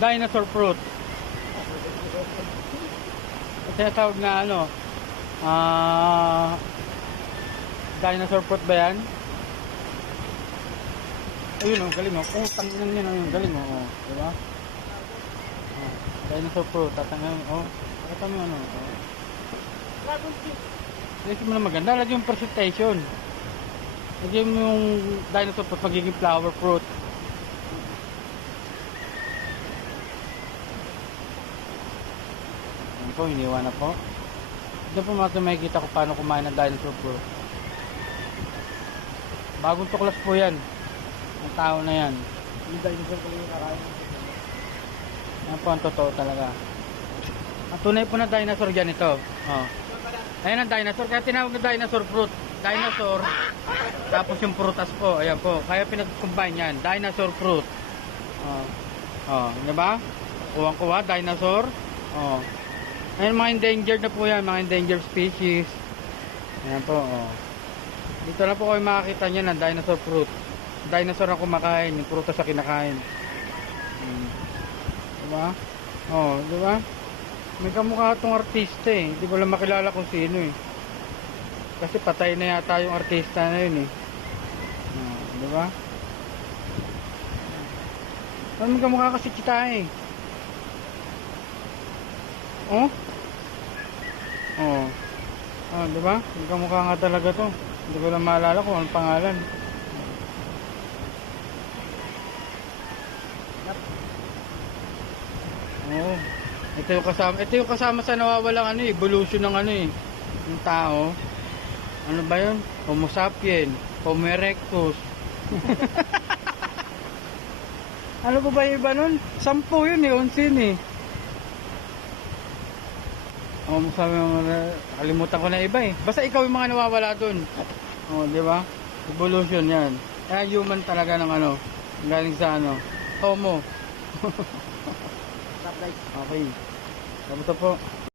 Dinosaur fruit. Tinatawag na ano, dinosaur fruit ba yan? Ayun oh, galing oh. Kung tangin yun, yung galing oh. Diba? Oh, dinosaur fruit, tatangin oh. Pakita mo ano. Oh. Lagyan mo na maganda, lagyan yung presentation. Lagyan mo yung dinosaur fruit, magiging flower fruit. Yan po, iniwan na po. Diyan po mga makikita ko paano kumain ng dinosaur fruit. Bagong tuklas po yan. Ang tao na yan. Yung dinosaur ko yung kakain. Yan po ang totoo talaga. Ang tunay po na dinosaur dyan ito. Oh. Ayan ang dinosaur. Kaya tinawag na dinosaur fruit. Dinosaur. Tapos yung prutas po. Ayan po. Kaya pinag-combine yan. Dinosaur fruit. Oh. Oh. Diba? Kuwang-kuwa. Dinosaur. Oh. Ayan mga endangered na po yan. Mga endangered species. Ayan po. Oh. Dito na po kayo makakita nyo ng dinosaur fruit. Dinosaur na kumakain. Yung prutas na kinakain. Diba? Oh. Diba? May kamukha itong artista eh. Hindi ko lang makilala kung sino eh. Kasi patay na yata yung artista na yun eh. Di ba? May kamukha kasi kita eh. Oh? Oh. Oh, di ba? May kamukha nga talaga to. Hindi ko lang maalala kung anong pangalan. Oo. Ito yung kasama sa nawawalang ano eh, evolution ng ano eh, ng tao. Ano ba 'yun? Homo sapien, Homo erectus. Ano ba ba yung iba nun? 10 yun eh, 11 eh. Homo sapien, kalimutan ko na iba eh. Basta ikaw yung mga nawawala dun. Oh, di ba? Evolution 'yan. Kaya human talaga ng ano, galing sa ano, Homo. Okay. Kamusta po?